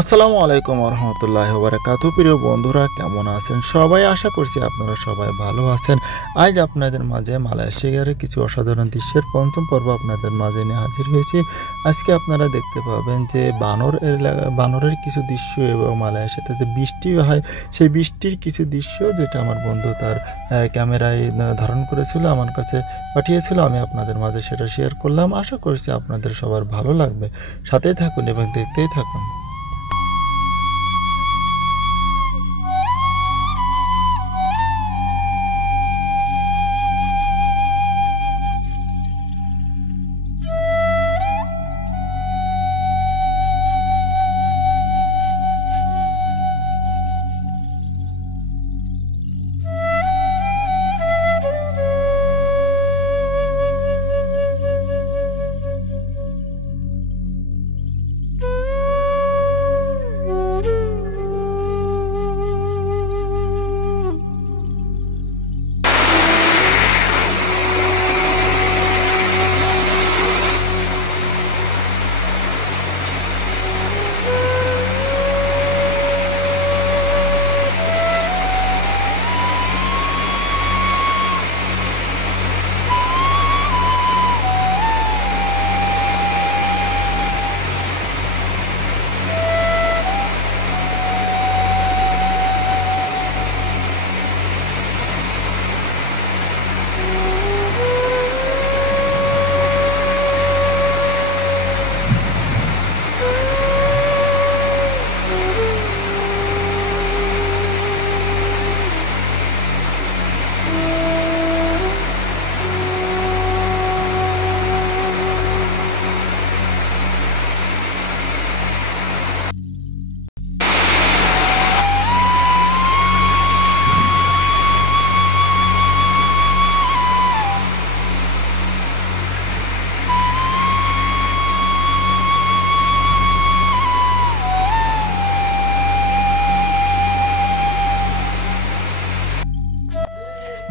আসসালামু আলাইকুম রহমতুল্লাহ বারাকাতু। প্রিয় বন্ধুরা, কেমন আছেন সবাই? আশা করছি আপনারা সবাই ভালো আছেন। আজ আপনাদের মাঝে মালয়েশিয়ার কিছু অসাধারণ দৃশ্যের পঞ্চম পর্ব আপনাদের মাঝে নিয়ে হাজির হয়েছি। আজকে আপনারা দেখতে পাবেন যে বানরের কিছু দৃশ্য এবং মালয়েশিয়াতে যে বৃষ্টি হয় সেই বৃষ্টির কিছু দৃশ্য, যেটা আমার বন্ধু তার ক্যামেরায় ধারণ করেছিল, আমার কাছে পাঠিয়েছিল। আমি আপনাদের মাঝে সেটা শেয়ার করলাম। আশা করছি আপনাদের সবার ভালো লাগবে। সাথেই থাকুন এবং দেখতেই থাকুন।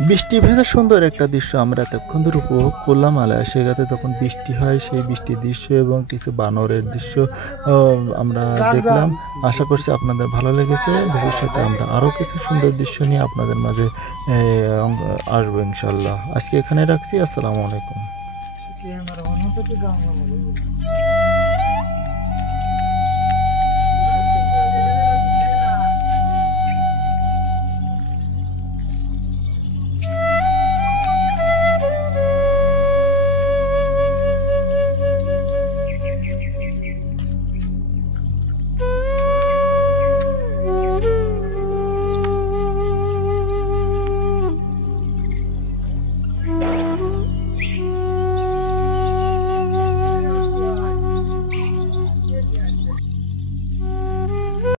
বৃষ্টি ভেজা সুন্দর একটা দৃশ্য আমরা এতক্ষণ ধরে উপভোগ করলাম। মালয়েশিয়াতে যখন বৃষ্টি হয় সেই বৃষ্টির দৃশ্য এবং কিছু বানরের দৃশ্য আমরা দেখলাম। আশা করছি আপনাদের ভালো লেগেছে। ভবিষ্যতে আমরা আরও কিছু সুন্দর দৃশ্য নিয়ে আপনাদের মাঝে আসবো ইনশাল্লাহ। আজকে এখানে রাখছি। আসসালামু আলাইকুম।